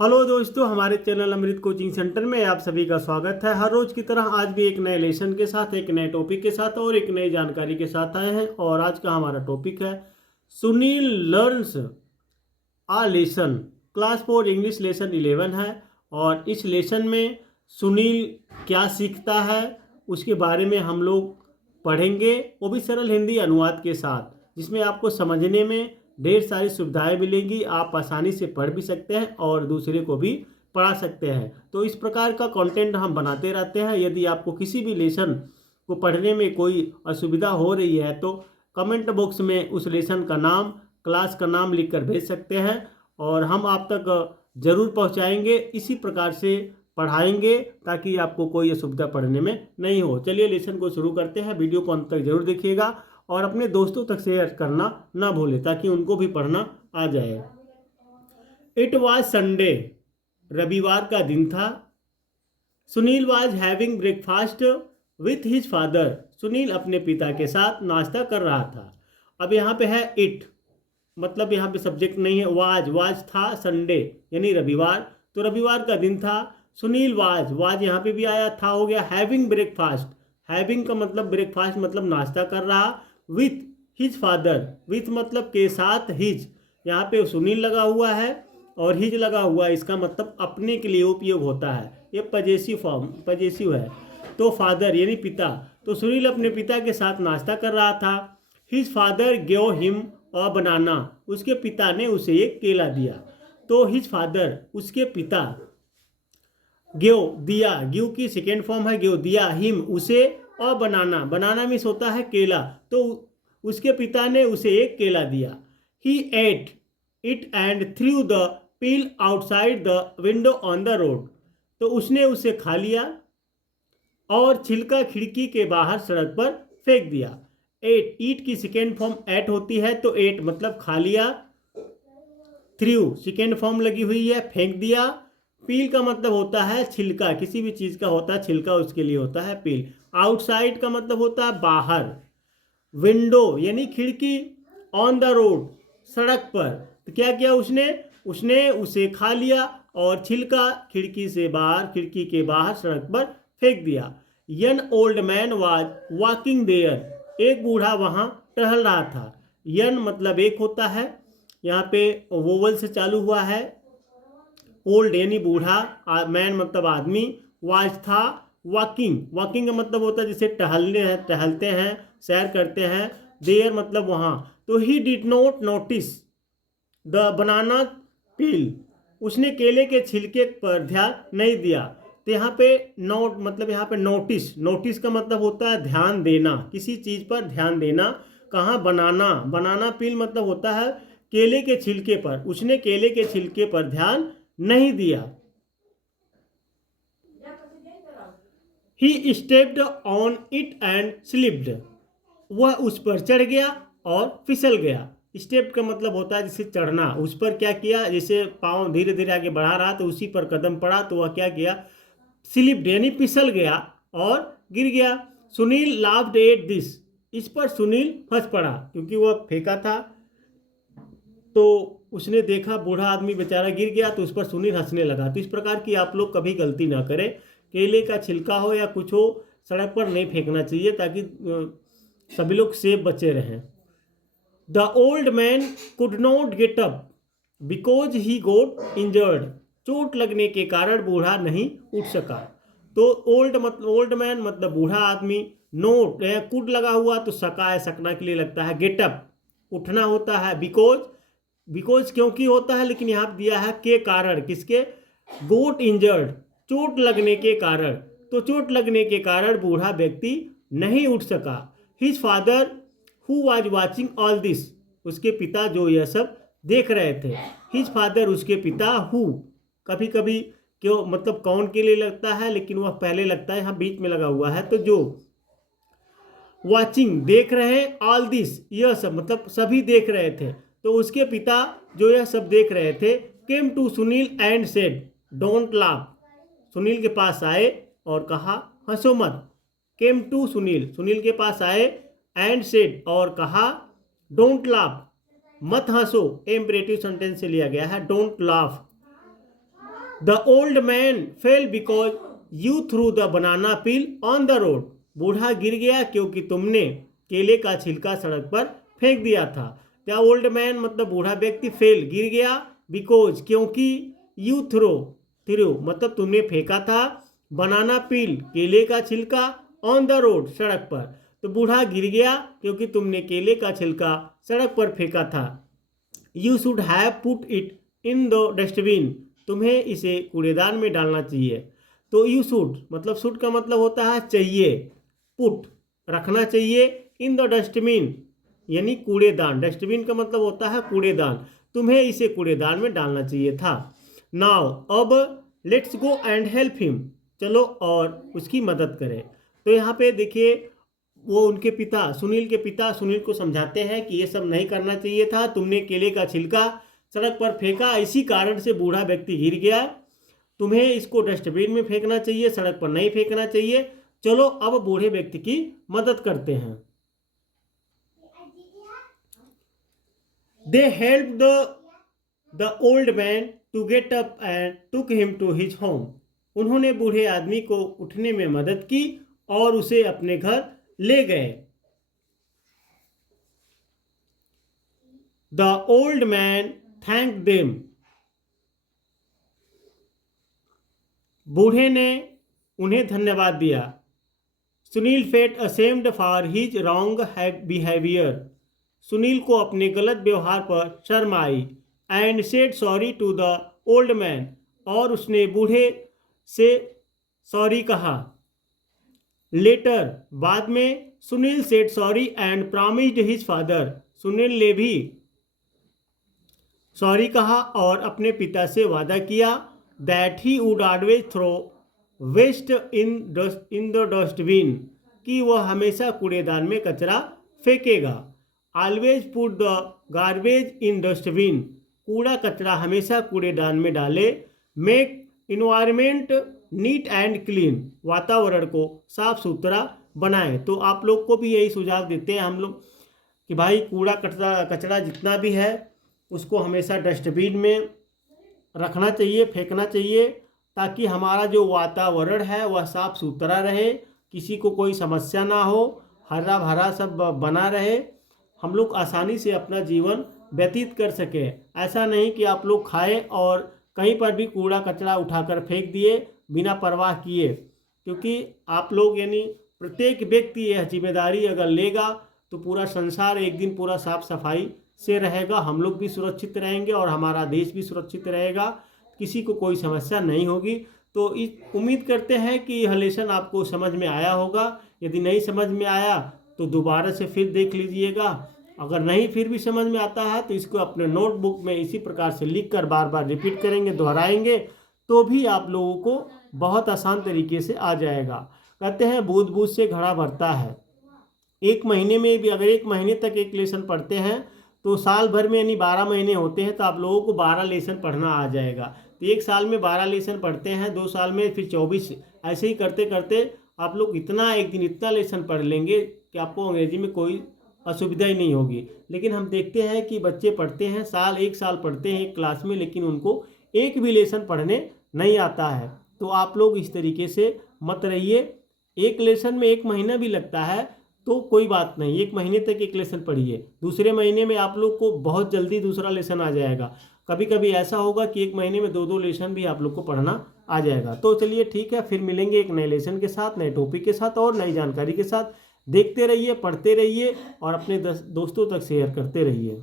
Hello दोस्तों, हमारे channel अमृत coaching centre में आप सभी का स्वागत है। हर रोज की तरह आज भी एक नए लेसन के साथ, एक नए टॉपिक के साथ और एक नई जानकारी के साथ आए हैं। और आज का हमारा टॉपिक है सुनील लर्न्स आ लेसन। क्लास 4 इंग्लिश लेसन 11 है। और इस लेसन में सुनील क्या सीखता है उसके बारे में हम लोग पढ़ेंगे, वो भी सरल हिंदी अनुवाद के साथ, जिसमें आपको समझने में ढेर सारी सुविधाएं मिलेंगी। आप आसानी से पढ़ भी सकते हैं और दूसरे को भी पढ़ा सकते हैं। तो इस प्रकार का कंटेंट हम बनाते रहते हैं। यदि आपको किसी भी लेसन को पढ़ने में कोई असुविधा हो रही है तो कमेंट बॉक्स में उस लेसन का नाम, क्लास का नाम लिखकर भेज सकते हैं और हम आप तक ज़रूर पहुंचाएंगे। इसी प्रकार से पढ़ाएंगे ताकि आपको कोई असुविधा पढ़ने में नहीं हो। चलिए लेसन को शुरू करते हैं। वीडियो को अंत तक जरूर देखिएगा और अपने दोस्तों तक शेयर करना ना भूलें ताकि उनको भी पढ़ना आ जाए। इट वॉज संडे, रविवार का दिन था। Sunil was having breakfast with his father. Sunil अपने पिता के साथ नाश्ता कर रहा था। अब यहाँ पे है इट, मतलब यहाँ पे सब्जेक्ट नहीं है। वाज था, संडे यानी रविवार, तो रविवार का दिन था। सुनील वाज यहाँ पे भी आया, था हो गया। हैविंग ब्रेकफास्ट, हैविंग का मतलब ब्रेकफास्ट मतलब नाश्ता कर रहा। विथ हिज फादर, विथ मतलब के साथ। हिज यहाँ पे सुनील लगा हुआ है और हिज लगा हुआ है, इसका मतलब अपने के लिए उपयोग होता है। ये पजेसिव फॉर्म, पजेसिव है। तो फादर यानी पिता, तो सुनील अपने पिता के साथ नाश्ता कर रहा था। His father gave him a banana, उसके पिता ने उसे एक केला दिया। तो हिज फादर, उसके पिता, गेव दिया, गिव की सेकेंड फॉर्म है गेव, दिया, हिम उसे, और बनाना, बनाना मीन्स होता है केला, तो उसके पिता ने उसे एक केला दिया। He ate it and threw the peel outside the window on the road, तो उसने उसे खा लिया और छिलका खिड़की के बाहर सड़क पर फेंक दिया। एट, ईट की सेकेंड फॉर्म एट होती है, तो एट मतलब खा लिया। थ्रू सेकेंड फॉर्म लगी हुई है, फेंक दिया। पील का मतलब होता है छिलका, किसी भी चीज का होता है छिलका, उसके लिए होता है पील। आउटसाइड का मतलब होता है बाहर। विंडो यानी खिड़की। ऑन द रोड, सड़क पर, तो क्या किया उसने उसने उसे खा लिया और छिलका खिड़की से बाहर, खिड़की के बाहर सड़क पर फेंक दिया। An old man was walking there, एक बूढ़ा वहां टहल रहा था। यन मतलब एक होता है, यहाँ पे वोवल से चालू हुआ है। ओल्ड यानी बूढ़ा, मैन मतलब आदमी, वाज था, वॉकिंग, वॉकिंग का मतलब होता है जैसे टहलने हैं, टहलते हैं, सैर करते हैं। देयर मतलब वहाँ, तो he did not notice the banana peel, उसने केले के छिलके पर ध्यान नहीं दिया। तो यहाँ पे नोट मतलब यहाँ पे नोटिस, नोटिस का मतलब होता है ध्यान देना, किसी चीज पर ध्यान देना। कहाँ, बनाना, बनाना पील मतलब होता है केले के छिलके पर, उसने केले के छिलके पर ध्यान नहीं दिया। ही stepped on it and slipped, वह उस पर चढ़ गया और फिसल गया। स्टेप का मतलब होता है जैसे चढ़ना, उस पर क्या किया, जैसे पाँव धीरे धीरे आगे बढ़ा रहा तो उसी पर कदम पड़ा तो वह क्या किया, स्लिप्ड यानी फिसल गया और गिर गया। सुनील लाफ्ड एट दिस, इस पर सुनील फंस पड़ा क्योंकि वह फेंका था तो उसने देखा बूढ़ा आदमी बेचारा गिर गया तो उस पर सुनील हंसने लगा। तो इस प्रकार की आप लोग कभी गलती ना करें, केले का छिलका हो या कुछ हो सड़क पर नहीं फेंकना चाहिए ताकि सभी लोग सेफ बचे रहें। The old man could not get up because he got injured, चोट लगने के कारण बूढ़ा नहीं उठ सका। तो ओल्ड मतलब, ओल्ड मैन मतलब बूढ़ा आदमी, नोट कुड लगा हुआ तो सका है, सकना के लिए लगता है। गेट अप उठना होता है। बिकॉज, बिकॉज क्योंकि होता है, लेकिन यहाँ दिया है के कारण, किसके, गोट इंजर्ड, चोट लगने के कारण, तो चोट लगने के कारण बूढ़ा व्यक्ति नहीं उठ सका। His father who was watching all this, उसके पिता जो यह सब देख रहे थे। हिज फादर उसके पिता, हु कभी कभी क्यों मतलब कौन के लिए लगता है, लेकिन वह पहले लगता है, यहाँ बीच में लगा हुआ है, तो जो वाचिंग देख रहे हैं, ऑल दिस यह सब मतलब सभी देख रहे थे, तो उसके पिता जो यह सब देख रहे थे, came to Sunil and said don't laugh, Sunil के पास आए और कहा हंसो मत। केम टू सुनील, सुनील के पास आए, एंड सेड और कहा, डोंट लाफ मत हंसो, एम्परेटिव सेंटेंस से लिया गया है, don't laugh. The old man fail because you through the banana peel on the road. बूढ़ा गिर गया क्योंकि तुमने केले का छिलका सड़क पर फेंक दिया था। द ओल्ड मैन मतलब बूढ़ा व्यक्ति, फेल गिर गया, बिकॉज क्योंकि, यू थ्रो मतलब तुमने फेंका था, बनाना पील केले का छिलका, ऑन द रोड सड़क पर। तो बूढ़ा गिर गया क्योंकि तुमने केले का छिलका सड़क पर फेंका था। You should have put it in the dustbin. तुम्हें इसे कूड़ेदान में डालना चाहिए। तो यू शुड मतलब शुड का मतलब होता है चाहिए, पुट रखना चाहिए, इन द डस्टबिन यानी कूड़ेदान, डस्टबिन का मतलब होता है कूड़ेदान, तुम्हें इसे कूड़ेदान में डालना चाहिए था। नाउ अब let's go and help him. चलो और उसकी मदद करें। तो यहाँ पे देखिए वो उनके पिता, सुनील के पिता सुनील को समझाते हैं कि ये सब नहीं करना चाहिए था, तुमने केले का छिलका सड़क पर फेंका, इसी कारण से बूढ़ा व्यक्ति गिर गया, तुम्हें इसको डस्टबिन में फेंकना चाहिए, सड़क पर नहीं फेंकना चाहिए। चलो अब बूढ़े व्यक्ति की मदद करते हैं। They help the old man to get up and took him to his home. उन्होंने बूढ़े आदमी को उठने में मदद की और उसे अपने घर ले गए। The old man thank them. बूढ़े ने उन्हें धन्यवाद दिया। Sunil felt ashamed for his wrong behaviour. Sunil को अपने गलत व्यवहार पर शर्म आई। And said sorry to the old man. और उसने बूढ़े से सॉरी कहा। लेटर बाद में Sunil said sorry and promised his father. Sunil ने भी सॉरी कहा और अपने पिता से वादा किया that he would always throw waste in the dustbin, कि वह हमेशा कूड़ेदान में कचरा फेंकेगा। Always put the garbage in dustbin. कूड़ा कचरा हमेशा कूड़ेदान में डाले। Make environment neat and clean. वातावरण को साफ सुथरा बनाएं। तो आप लोग को भी यही सुझाव देते हैं हम लोग कि भाई कूड़ा कचरा जितना भी है उसको हमेशा डस्टबिन में रखना चाहिए, फेंकना चाहिए, ताकि हमारा जो वातावरण है वह साफ सुथरा रहे, किसी को कोई समस्या ना हो, हरा भरा सब बना रहे, हम लोग आसानी से अपना जीवन व्यतीत कर सकें। ऐसा नहीं कि आप लोग खाए और कहीं पर भी कूड़ा कचरा उठाकर फेंक दिए बिना परवाह किए, क्योंकि आप लोग यानी प्रत्येक व्यक्ति यह जिम्मेदारी अगर लेगा तो पूरा संसार एक दिन पूरा साफ सफाई से रहेगा, हम लोग भी सुरक्षित रहेंगे और हमारा देश भी सुरक्षित रहेगा, किसी को कोई समस्या नहीं होगी। तो उम्मीद करते हैं कि यह लेसन आपको समझ में आया होगा। यदि नहीं समझ में आया तो दोबारा से फिर देख लीजिएगा। अगर नहीं फिर भी समझ में आता है तो इसको अपने नोटबुक में इसी प्रकार से लिखकर बार बार रिपीट करेंगे, दोहराएंगे, तो भी आप लोगों को बहुत आसान तरीके से आ जाएगा। कहते हैं बूंद बूंद से घड़ा भरता है। एक महीने में भी अगर एक महीने तक एक लेसन पढ़ते हैं तो साल भर में यानी 12 महीने होते हैं तो आप लोगों को 12 लेसन पढ़ना आ जाएगा। तो एक साल में 12 लेसन पढ़ते हैं, 2 साल में फिर 24, ऐसे ही करते करते आप लोग इतना एक दिन इतना लेसन पढ़ लेंगे कि आपको अंग्रेजी में कोई असुविधा ही नहीं होगी। लेकिन हम देखते हैं कि बच्चे पढ़ते हैं, एक साल पढ़ते हैं एक क्लास में, लेकिन उनको एक भी लेसन पढ़ने नहीं आता है। तो आप लोग इस तरीके से मत रहिए। एक लेसन में 1 महीना भी लगता है तो कोई बात नहीं, 1 महीने तक एक लेसन पढ़िए, दूसरे महीने में आप लोग को बहुत जल्दी दूसरा लेसन आ जाएगा। कभी कभी ऐसा होगा कि 1 महीने में 2-2 लेसन भी आप लोग को पढ़ना आ जाएगा। तो चलिए ठीक है, फिर मिलेंगे एक नए लेसन के साथ, नए टॉपिक के साथ और नई जानकारी के साथ। देखते रहिए, पढ़ते रहिए और अपने दोस्तों तक शेयर करते रहिए।